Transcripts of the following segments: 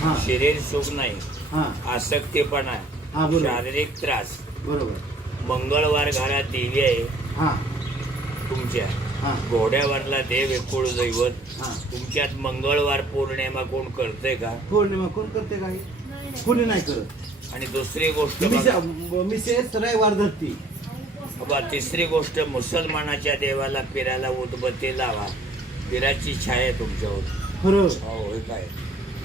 हा. शरीर सुख नाही हा. आसक्तीपणा हा बरोबर. शारीरिक त्रास. बरोबर. मंगळवार घरात देवी आहे. हा. तुमच्या हा. घोड्यावरला देव आहे कुळदैवत हा. तुमच्यात मंगळवार पौर्णिमा कोण करते का? पौर्णिमा कोण करते कोणी नाही करत. आणि दुसरी गोष्ट बघा. मिसे- मिसेस रविवार धरती बाबा तिसरी गोष्ट मुसलमानाच्या देवाला फिरायला उदबत्ती लावा. फिराची छाया आहे तुमच्यावर. खरं. हो हे काय?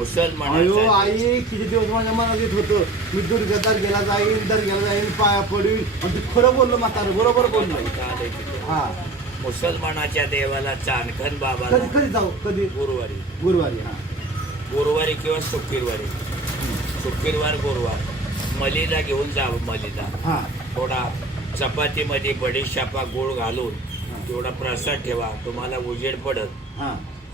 अयो आई किती दिवस माझ्या मनात येत होतं? मी दुर्गा दर्ग्याला जाईन दर्ग्याला जाईन पाया पडवीन आणि तू खरं बोललो म्हातारं बरोबर बोललो. हा. मुसलमानाच्या देवाला चाणखन बाबाला. कधी कधी जाऊ? कधी? गुरुवारी. गुरुवारी हा. गुरुवारी किंवा शुक्रवारी. शुक्रवार गुरुवार. मलिदा घेऊन जावं मलिदा हा. थोडा चपातीमध्ये बडीशापा गोळ घालून तेवढा प्रसाद ठेवा. तुम्हाला उजेड पडत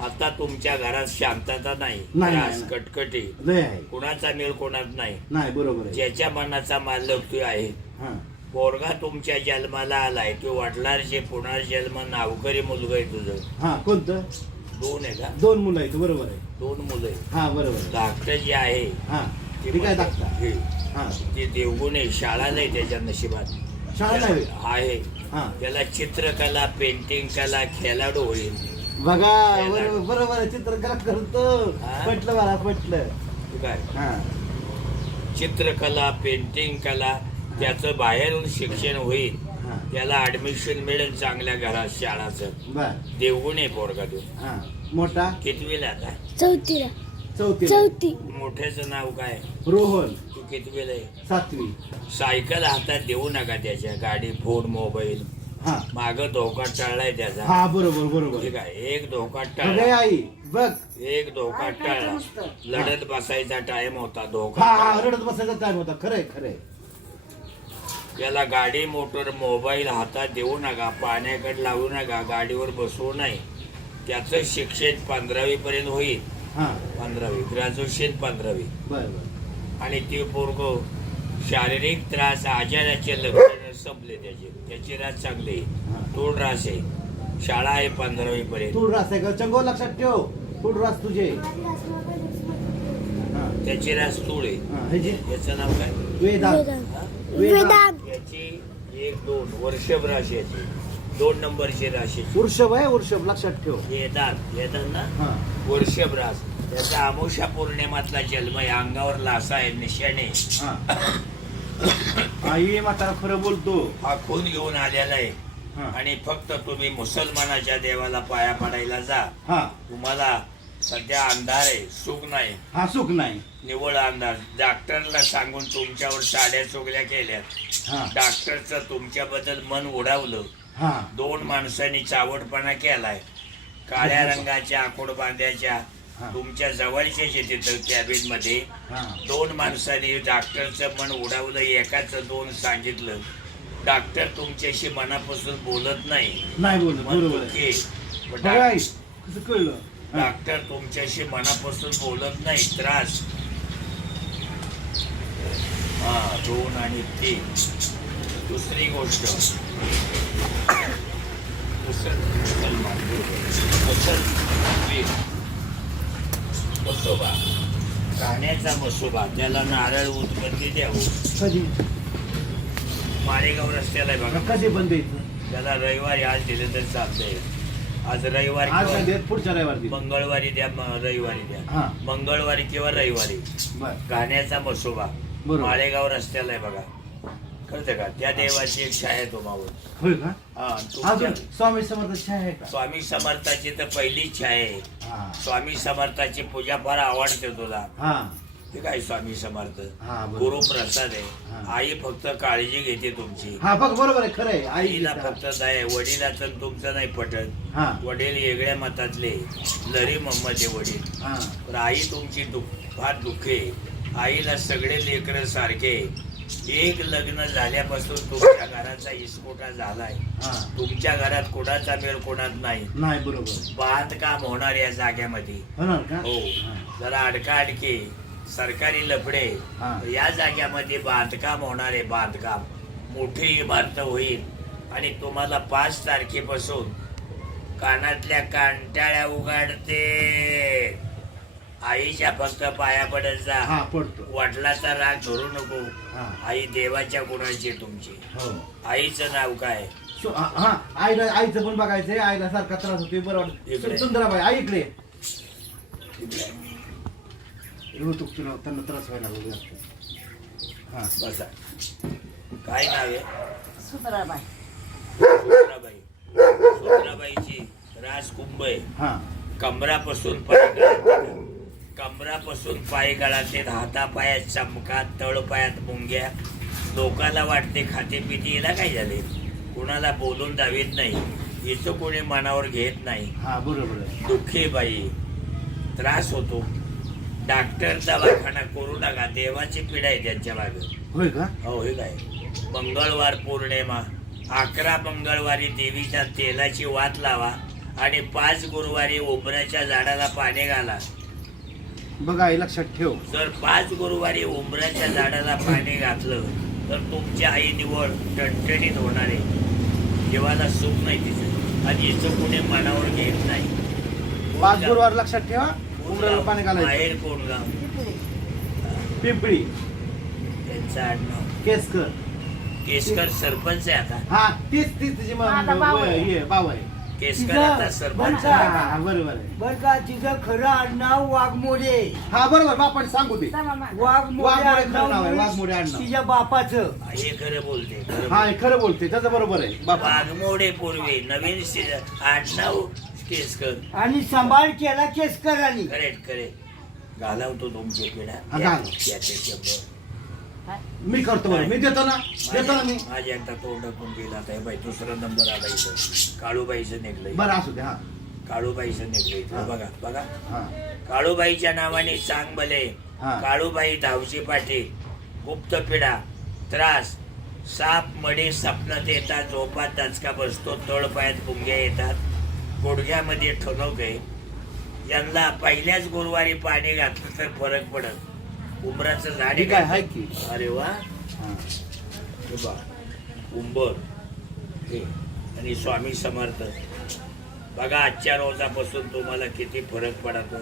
आता तुमच्या घरात शांतता नाही नाही, त्रास नाही. कटकटी लय आहे. कुणाचा मेळ कोणात नाही. नाही बरोबर आहे. ज्याच्या मनाचा मालक तू आहे. हा. पोरगा तुमच्या जन्माला आलाय तो वडिलांचे पुनर्जन्म नावकरी मुलगा आहे तुझं. हा कोणतं? दोन आहे का? दोन मुलं आहेत बरोबर आहे. दोन मुलं आहे हा बरोबर आहे. धाकटं जे आहे हा ते ठीक आहे हे, हा. ते देवगुण आहे शाळा नाही त्याच्या नशिबात. शाळा नाही. आहे. हा. त्याला चित्रकला पेंटिंग कला खेळाडू होईल. बघा बरोबर बरोबर चित्रकला करतो. हा? पटलं मला पटलं. तू काय? हा. चित्रकला पेंटिंग कला त्याचं बाहेरून शिक्षण होईल. हा. त्याला ऍडमिशन मिळेल चांगल्या घरात शाळाचं. बर. देवगुण आहे पोरगा तो. हा. मोठा? कितवीला आता? चौथीला. चौथी चौथी. मोठ्याचं नाव काय? रोहन. तू कितवीला आहे? सातवी. सायकल हातात देऊ नका त्याच्या. गाडी फोन मोबाईल. हा. माग धोका टळलाय त्याचा. हा बरोबर बरोबर. ठीक आहे. एक धोका बघ टळला आई बघ. एक धोका टळला लढत बसायचा टाइम होता हा धोका हा. रडत बसायचा टाइम होता. खरंय खरंय. त्याला गाडी मोटर मोबाईल हातात देऊ नका पाण्याकडे लावू नका गाडीवर बसवू नये. त्याचं शिक्षण पंधरावी पर्यंत होईल. हा. पंधरावी ग्रॅज्युएशन पंधरावी. बर बर. आणि ते पोरग शारीरिक त्रास आजाराचे लक्षण संपले त्याचे. त्याची रास चांगली. तोड रास आहे. शाळा आहे पंधरावी पर्यंत तूड रास आहे का? चंगो लक्षात ठेव. तूड रास तुझे. हा. त्याची रास तूळ आहे. हा हे जे याचं नाव काय? वेदांत. वेदांत. हा? वेदांत. याची एक दोन वर्षभ राशी याची. दोन नंबरची राशी वृषभ आहे वृषभ लक्षात ठेव. येतात येतात ना? हा. वर्षभ रास त्याचा अमुषा पौर्णिमातला जन्म आहे. अंगावर लासा आहे निशाणे हा. आई म्हातारा खरं बोलतो. हा खून घेऊन आलेला आहे. हा. आणि फक्त तुम्ही मुसलमानाच्या देवाला पाया पडायला जा. हा. तुम्हाला सध्या अंधार आहे सुख नाही. हा सुख नाही. निवळ अंधार. डॉक्टरला सांगून तुमच्यावर साड्या चुगल्या केल्या. हा. डॉक्टरचं तुमच्याबद्दल मन उडावलं. हा. दोन माणसांनी चावटपणा केलाय. काळ्या रंगाच्या आकोड बांध्याच्या. तुमच्या जवळचे जे तिथं कॅबिनमध्ये दोन माणसांनी डॉक्टरचं मन उडावलं एकाचं दोन सांगितलं. डॉक्टर तुमच्याशी मनापासून बोलत नाही. नाही बोलत मन बरोबर आहे. दुखी. पण बघ आई कसं कळलं? हा. डॉक्टर तुमच्याशी मनापासून बोलत नाही. त्रास. हा दोन आणि तीन. दुसरी गोष्ट. मुसल- मुसलमान बरोबर. मुसलमान मसोबा. राहण्याचा मसोबा. त्याला नारळ उत्पत्ती द्यावं. कधी? माळेगाव रस्त्याला आहे बघा कधी बंद त्याला रविवारी आज दिलं तर चालतंय. आज रविवारी आज किंवा- नाही देत पुढच्या रविवार देत. मंगळवारी द्या म- रविवारी द्या. हा. मंगळवारी किंवा रविवारी. बर. गाण्याचा मसोबा. बरोबर. माळेगाव रस्त्याला आहे बघा. कळतं का? त्या देवाची एक छाया आहे तुम्हावर होय का? हा अजून तुमच्या स्वामी समर्थ छाया आहे का? स्वामी समर्थाची तर पहिली छाया आहे. हा. स्वामी समर्थाची पूजा फार आवडते तुला. हा. ते काय स्वामी समर्थ? हा बरोबर. गुरुप्रसाद हा. आहे आई फक्त काळजी घेते तुमची. हा बघ बरोबर आहे खरं आहे. आई आईला फक्त दया आहे. वडिलाचं तुमचं नाही पटत. हा. वडील वेगळ्या मतातले. लरी मोहम्मद आहे वडील. हा. तर आई तुमची दुःख फार दुःखे आईला सगळे लेकर सारखे एक लग्न झाल्यापासून तुमच्या घराचा इस्कोटा झालाय. तुमच्या घरात कोणाचा मेळ कोणात नाही. नाही बरोबर. बांधकाम होणार या जाग्यामध्ये होणार का? हो. हा. जरा अडका अडके सरकारी लफडे हा. या जाग्यामध्ये बांधकाम होणार आहे बांधकाम. मोठी इमारत होईल. आणि तुम्हाला पाच तारखेपासून कानातल्या कांटाळ्या उघडते. आईच्या फक्त पाया पडत जा हा पडतो. वडिलाचा राग धरू नको. हा. आई देवाच्या गुणाची आहे तुमची? हो. आईचं नाव काय? सु- हा हा, आईला आईचं पण बघायचंय. आईला सारखा त्रास होतोय. बरं इकडे. वाटतं सुंदराबाई आई इकडे. ऋतू तुला त्यांना त्रास व्हायला लागला. जास्त. हा. बसा. काय नाव आहे? सुंदराबाई. सुत्राबाई सुत्राबाईची राजकुंभ आहे. हा. कमरापासून गळा कमरापासून पाय गळाते हातापायात चमका तळपायात मुंग्या. लोकाला वाटते खाते पिते याला काय झाले? कुणाला बोलून दावीत नाही. हिचं कोणी मनावर घेत नाही. हा बरोबर दुःखी बाई. त्रास होतो. डॉक्टर दवाखाना करू नका. देवाची पीडा आहे त्यांच्या मागे. होय का? हो हे काय मंगळवार पौर्णिमा. अकरा मंगळवारी देवीच्या तेलाची वात लावा आणि पाच गुरुवारी उंबराच्या झाडाला पाणी घाला. बघा आई लक्षात ठेव. जर पाच गुरुवारी उंबराच्या झाडाला पाणी घातलं तर तुमची आई निवड टणटणीत होणार आहे. देवाला सुख नाही तिचं आणि हिचं कोणी मनावर घेत नाही. पाच गुरुवार लक्षात ठेवा उमराला पाणी घालायचं. माहेर कोण गाव? पिंपळी. त्यांचं आडनाव. केसकर. केसकर सरपंच आहे आता. हा तीच तीच तिची भाऊ आहे. केसकर आता सरपंच हा, आहे. हा, हा, बरोबर आहे बर का तिचं खरं आडनाव वाघमोडे. हा बरोबर बापाने सांगू दे वाघमोडे वाघमोडे आडनाव खरं नाव आहे, म्हणून वाघमोडे आडनाव. तिच्या बापाचं. हे खरं बोलते खरं हा हे खरं बोलते त्याचं बरोबर आहे बापा. वाघमोडे पूर्वी नवीन सीझन आडनाव केसकर आणि सांभाळ केला केसकरांनी. करेक्ट करेक्ट घालावतो तुमची पिढा हा, घाल. याचे शब्द मी करतो बरं. मी देतो ना. देतो ना मी. माझ्या एकदा तोंडातून गेला आता. बाई दुसरा नंबर आला इथं. काळूबाईचं निघलंय बरं असू दे हा. काळूबाईचं निघलं इथं. बघा बघा. हा. काळूबाईच्या नावाने सांग भले हा. काळूबाई धावची पाठी गुप्त पिढा त्रास साप मडे सपनात येतात झोपात दचका बसतो तळपायात पुंग्या येतात. गुडघ्यामध्ये आहे यांना पहिल्याच गुरुवारी पाणी घातलं तर फरक पडत. उंबराचं झाड आहे ठीक आहे का? हाय की? अरे वा. हा. हे बा उंबर. हे. आणि स्वामी समर्थ. बघा आजच्या रोजापासून तुम्हाला किती फरक पडतो.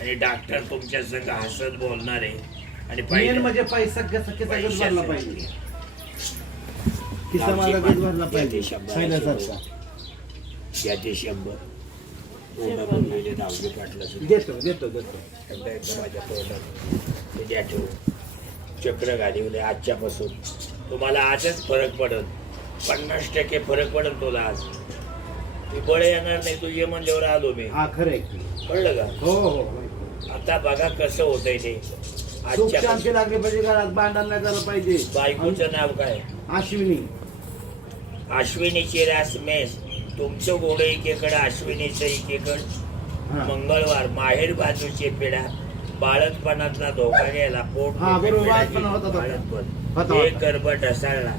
आणि डॉक्टर तुमच्या संग हसत बोलणार. आहे आणि मेन म्हणजे पैसा कसा किसा गज पैशाचं. भरला पाहिजे. किसा माझा गज भरला पाहिजे. पहिल्यासारखा या ते शंभर देतो देतो देतो. माझ्या तोंडात. ते द्या ठेवून चक्र घालवले आजच्यापासून. तुम्हाला आजच फरक पडत पन्नास टक्के फरक पडत तुला आज. मी बळ येणार नाही तू ये म्हणल्यावर आलो मी. हा. कळलं का? हो हो हो. आता बघा कसं होतंय ते. सुख आजच्या लागली पाहिजे घरात भांडण नाही झालं पाहिजे. बायकोचं नाव काय? अश्विनी. अश्विनीची रास मेस तुमचं घोडं एकीकडं अश्विनीचं एकीकड. हा. मंगळवार माहेर बाजूचे पिढा. बाळकपणातला धोका गेला पोट हा, बरोबर, पिढा बाळंतपण गेली, होता धोका. बाळंतपण. होता, एक होता. गर्भ ढसाळला.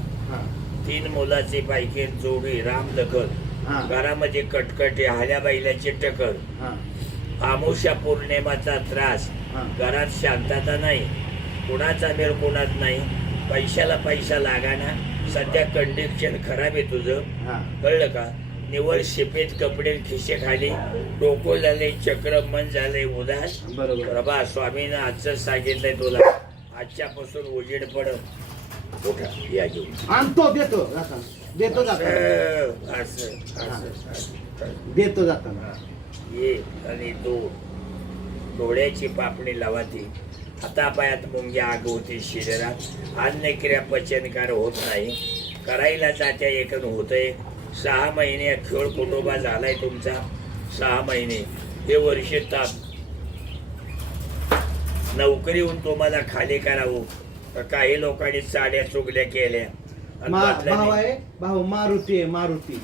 तीन मुलाचे पैकी जोडी राम दखल हा. घरामध्ये कटकटे हाल्या बैलाची टकर हा. आमुषा पौर्णिमाचा त्रास हा. घरात शांतता नाही कुणाचा मेळ कोणात नाही पैशाला पैसा लागाना सध्या कंडिशन खराब आहे तुझं हा. कळलं का निवळ शेपेत कपडे खिशे खाली डोकं झाले चक्र मन झाले उदास. प्रभा स्वामीनं आजचं सांगितलंय तुला. आजच्यापासून उजेड पडत उठा या घेऊन. आणतो देतो देतो. देतो जाताना एक आणि दोन डोळ्याची पापणी लावाती. हातापायात मुंग्या आग होती शरीरात. अन्न क्रिया पचनकार होत नाही. करायला जात्या एकन होतंय. सहा महिने खेळ कुटुंबा झालाय तुमचा. सहा महिने. हे वर्ष ताप. नोकरीहून तुम्हाला खाली करावं. तर काही लोकांनी साड्या चुगल्या केल्या. भाऊ. आहे? भाऊ मारुती आहे मारुती.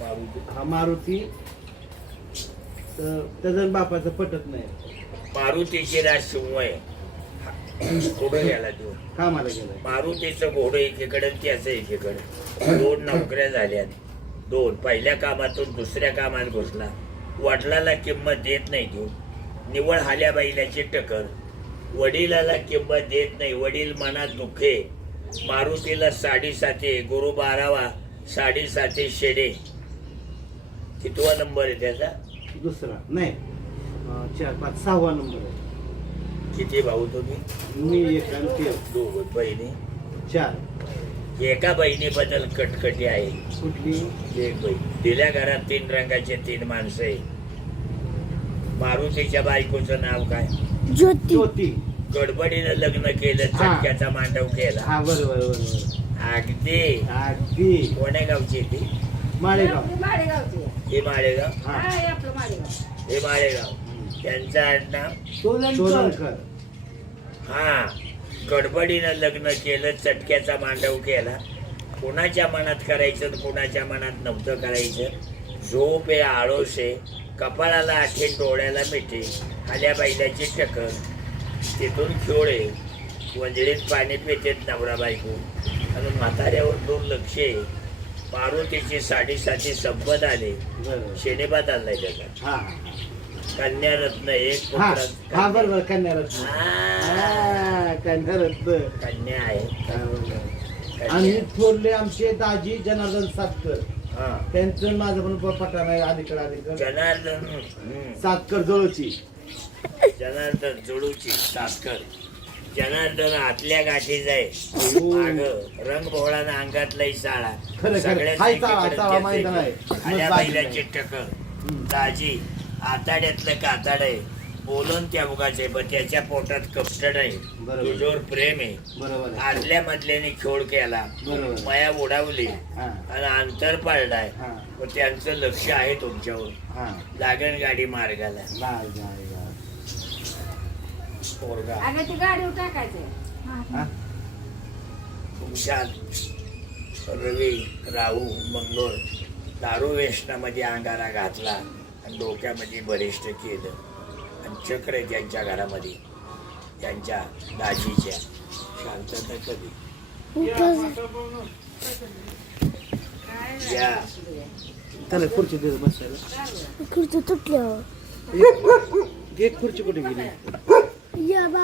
मारू. हा मारुती. त्याचं बापाचं पटत नाही. मारुतीची राज शिव आहे. पुढे गेला तो कामाला मारुतीचं घोडं एकीकडे आणि त्याचं एकीकडे. दोन नोकऱ्या झाल्या दोन. पहिल्या कामातून दुसऱ्या कामात घुसला. वडिलाला किंमत देत नाही तो. निवळ हाल्या बैलाची टकर. वडिलाला किंमत देत नाही. वडील मनात दुखे मारुतीला साडेसाते गुरु बारावा साडेसाते शेडे. कितवा नंबर आहे त्याचा? दुसरा. नाही. चार पाच सहावा नंबर आहे. किती भाऊ तुम्ही? मी एक आणि ते. दोघ बहिणी. चार. एका बहिणीबद्दल कटकटी आहे. कुठली? एक बहीण. दिल्या घरात तीन रंगाचे तीन माणसं आहे मारुतीच्या बायकोचं नाव काय? ज्योती. ज्योती. गडबडीनं लग्न केलं हा. चटक्याचा मांडव केला. हा बरोबर बरोबर अगदी. अगदी. कोण्या गावची आहे ती? माळेगाव. माळेगावची हे माळेगाव? हा हा आपलं माळेगाव. हे माळेगाव. त्यांचं आडनाव सोलनकर हा गडबडीनं लग्न केलं चटक्याचा मांडव केला. कोणाच्या मनात करायचं आणि कोणाच्या मनात नव्हतं करायचं. झोप आहे आळोस आहे. कपाळाला आठे डोळ्याला मिठे. आल्या बैलाची टकर तिथून खेळ आहे. वंजळीत पाणी पितेत नवरा बायको. आणि म्हाताऱ्यावर दोन लक्ष आहे. पार्वतीची साडेसाती संपत आले. शेनेबाद आणलाय त्याचा. हा. कन्यारत्न एक हा पुत्रात हा. बरोबर कन्यारत्न हा, कन्यारत्न कन्या आहे हा, बरोबर. आणि थोरले आमचे दाजी जनार्दन सातकर हा. त्यांचं माझं पण पठाण आहे अलीकडे अलीकडे जनार्दन हम्म. सातकर जवळची जनार्दन जोडूची सातकर जनार्दन आतल्या गाठीच आहे हो. माग रंग भोळानं अंगातलाही साळा खरं. सगळ्याच हाय माहिती नाही. मग नाही. टकर हम्म. दाजी आताड्यातलं काताड आहे? बोलून त्या मुगाचे पण त्याच्या पोटात कपटड आहे. बरोबर. तुझ्यावर प्रेम आहे. बरोबर आहे. आदल्या मधल्याने खेळ केला. बरोबर. माया उडावली हा. आणि अंतर पाळलाय हा. पण त्यांचं लक्ष आहे तुमच्यावर. हा. लागण गाडी मार्गाला. नाही नाही नाही. पोरगा. अगं ती गाडीवर टाकायचं. हा? तुमच्या रवी राहू मंगळ दारू वेष्णामध्ये अंगारा घातला. आणि डोक्यामध्ये बरिष्ठ केलं. आणि चक्र आहे त्यांच्या घरामध्ये त्यांच्या दाजीच्या शांतता कधी? या. त्याला खुर्ची दे बसायला. खुर्ची तुटल्यावर. एक खुर्ची कुठे गेली? या बा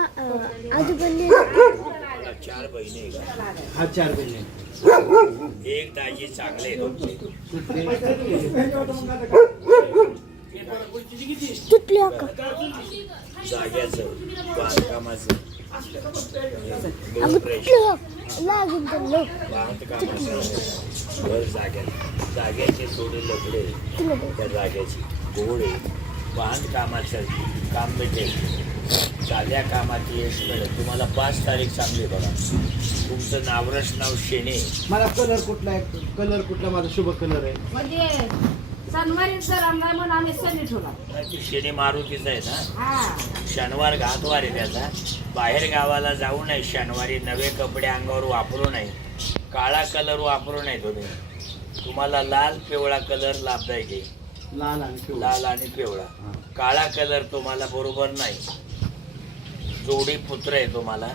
आजोबांनी. मला चार बहिणी आहे का? हा चार बहिणी एक दाजी चांगले आहे तुमचे तुटल्या का जाग्याचं बांधकामाचं. अगं तुटल्या लागेल त्यांना. बांधकामाचं. घर जाग्यात जाग्याचे थोडे दे. त्या जाग्याची गोळे. बांधकामाचं काम मिळेल साध्या कामात यश मिळेल. तुम्हाला पाच तारीख चांगली बघा. तुमचं नावरस नाव शेणे. मला कलर कुठला आहे? कलर कुठला? माझा शुभ कलर आहे. सनवारी सर आमदार म्हणून आम्ही सनी ठेवला. ती शेणे मारुतीचं आहे ना हा. शनिवार घातवार आहे त्याचा. बाहेर गावाला जाऊ नये शनिवारी नवे कपडे अंगावर वापरू नये. काळा कलर वापरू नये तुम्ही. तुम्हाला लाल पिवळा कलर लाभदायक आहे. लाल आणि पिवळा. लाल आणि पिवळा. हा. काळा कलर तुम्हाला बरोबर नाही. जोडी पुत्र आहे तुम्हाला.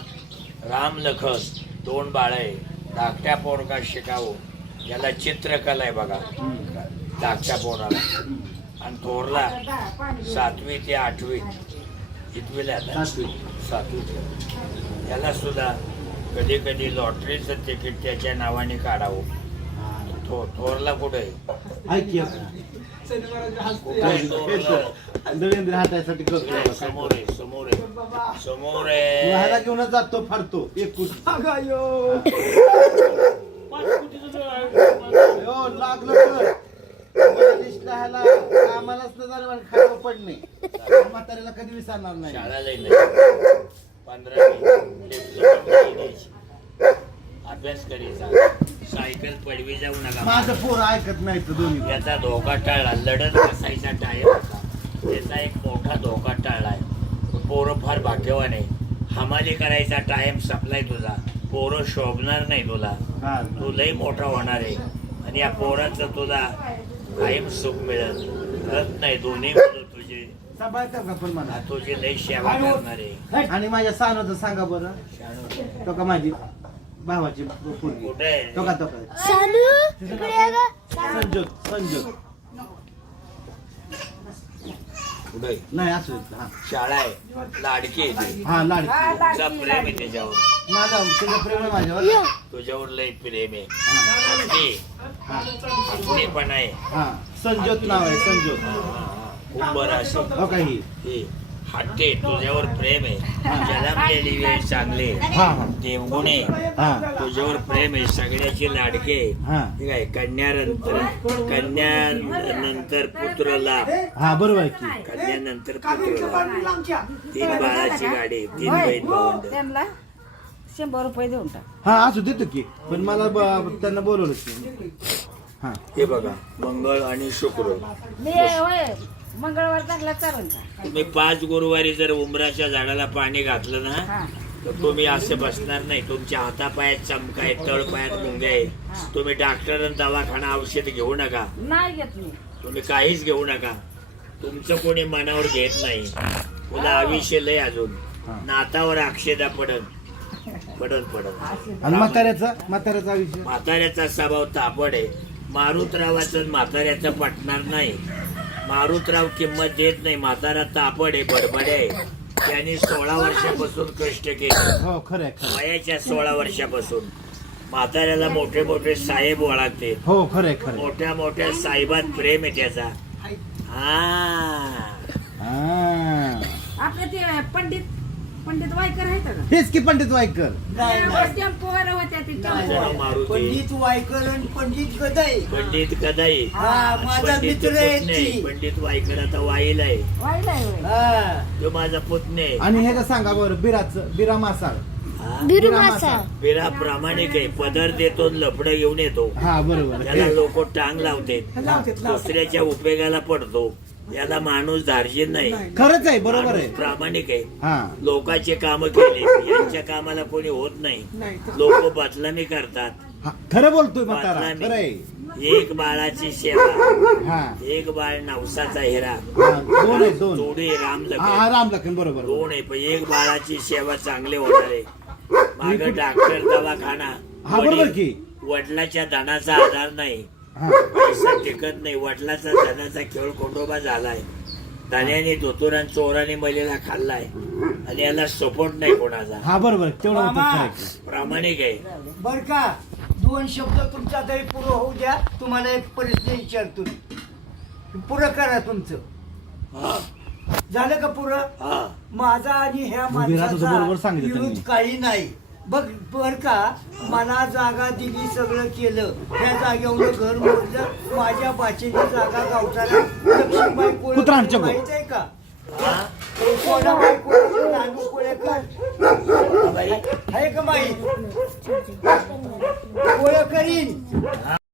राम लखन दोन बाळ आहे. धाकट्या पोरका शिकावो. याला चित्रकला आहे बघा. हम्म. धाकट्या पोराला आणि थोरला सातवी ते आठवी. इथवीला आता. सातवी. सातवी. याला सुद्धा कधी कधी लॉटरीचं तिकीट त्याच्या नावाने काढावं. हा. थो थोरला कुठे? दळेंद्र हातासाठी करतो. समोर आहे समोर आहे. समोर ह्याला आहे घेऊनच जातो फाडतो. एक कुठ? हो लागलं दिसलं ह्याला खायला पडणे म्हाताऱ्याला कधी विसरणार नाही. शाळा जाईल पंधरा द्यायची अभ्यास करायचा. सायकल पडवी जाऊ नका. माझं पोर ऐकत नाही तर दोन्ही याचा धोका टाळला. लढत बसायचा टायर त्याचा एक मोठा धोका टाळलाय पोरं फार भाग्यवान आहे. हमाली करायचा टाइम संपलाय तुझा. पोरं शोभणार नाही तुला. तू लई मोठा होणार आहे. आणि या पोराचं तुला कायम सुख मिळेल रत नाही दोन्ही मुलं तुझे. सांभाळतात का पण मला? तुझी लई सेवा करणार आणि माझ्या सानचं सांगा बरं. तो का माझी भावाची पोरगी? कुठे आहे? तो का तो का? सानू इकडे ये ग. संजोग संजोग. नाही असू हा. शाळा आहे. लाडकी आहे ती. हा लाडकी. तुझा प्रेम आहे त्याच्यावर. माझा तुझं प्रेम आहे माझ्यावर? ये. तुझ्यावर लई प्रेम आहे. हा. हा. पण आहे. हा. संजोत नाव आहे संजोत. हा, हा, हा. उंबर असो. हो का ही? हे. हट्टे तुझ्यावर प्रेम आहे. जन्मलेली वेळ चांगली. हा. हा देवगुणे हा. तुझ्यावर प्रेम आहे. सगळ्याची लाडके हा. ठीक आहे. कन्यानंतर कन्यानंतर पुत्रला. हा बरोबर आहे की. कन्यानंतर पुत्रला. तीन बाळाची गाडी तीन बहीण भावंड. त्यांना शंभर रुपये देऊन टाक. हा असू देतो की. पण मला ब- त्यांना बोलवलं की. हा. हे बघा मंगळ आणि शुक्र. मी होय. मंगळवार चांगला चालून तुम्ही पाच गुरुवारी जर उमराच्या झाडाला पाणी घातलं ना हा. तर तुम्ही असे बसणार नाही. तुमच्या हातापायात चमका आहे तळपायात मुंग्या आहे तुम्ही डॉक्टर आणि दवाखाना औषध घेऊ नका. नाही घेत मी. तुम्ही काहीच घेऊ नका. तुमचं कोणी मनावर घेत नाही. तुला आयुष्य लय अजून. हा. नातावर अक्षदा पडत पडत पडत आणि म्हाताऱ्याचा? म्हाताऱ्याचा म्हाताऱ्याचा स्वभाव तापड आहे. मारुतरावाचं म्हाताऱ्याचं पटणार नाही. मारुतराव किंमत देत नाही. म्हातारा तापड आहे बडबड आहे. त्यांनी सोळा वर्षापासून कष्ट केले. हो खरं आहे खरं आहे. वयाच्या सोळा वर्षापासून. म्हाताऱ्याला मोठे मोठे साहेब ओळखते. हो खरं आहे खरं आहे. मोठ्या मोठ्या साहेबात प्रेम आहे त्याचा. हा. हा. आपलं ते पंडित पंडित वायकर आहेत का? हेच की पंडित वायकर. नाही नाही. टेम्पोवर होत्या ते माझं टेम्पो नाव मारुती. पंडित वायकर आणि पंडित गदाई. पंडित कदाई हा माझा पंडित मित्र आहे पुतणे. ती. पंडित वायकर आता वाईल आहे. वाईलाय होय. हा. तो माझा पुतणे. आहे. आणि ह्याचं सांगा बरं बिराचं बिरा मासाळ हा? बिरू बिरा मासा बिरा प्रामाणिक आहे. पदर देतो लपड घेऊन येतो. हा बरोबर. त्याला लोक टांग लावते दुसऱ्याच्या उपयोगाला पडतो. याला माणूस धार्जिन नाही. खरंच आहे बरोबर माणूस आहे. प्रामाणिक आहे. हा. लोकांचे काम केले. यांच्या कामाला कोणी होत नाही. लोक बदलामी करतात. हा, खरं बोलतोय म्हातारा बदनामी. खरं आहे. एक बाळाची सेवा. हा. एक बाळ नवसाचा हिरा. हा, दोन आहे दोन. जोडी राम हा हा लखन राम लखन बरोबर दोन आहे पण एक बाळाची सेवा चांगली होणार आहे. माग डॉक्टर दवाखाना. हा, बरोबर वडील- की. वडिलाच्या धनाचा आधार नाही. पैसा टिकत नाही. वडिलाचा धनाचा खेळ खंडोबा झालाय. धन्याने धोतुरान चोराने मलेला खाल्लाय. आणि याला सपोर्ट नाही कोणाचा. हा बरोबर. तेवढं मामा. आहे. प्रामाणिक आहे. बर का? दोन शब्द तुमचा तरी पुरं होऊ द्या. तुम्हाला एक प्रश्न विचारतो. पुरं करा तुमचं. हा. झालं का पुरं हा. माझा आणि ह्या विराट होतं बरोबर माणसाचा सांगितलं विरोध त्यांनी. काही नाही. बघ बर का? मला जागा दिली सगळं केलं. त्या जागेवर घर मोडलं माझ्या बाचेची जागा गावठाला लक्ष्मीबाई कोळेकर. माहीत आहे का? हा कोणाबाई कोळेकर, नानू कोळेकर आहे का? माहीत? कोळकरीन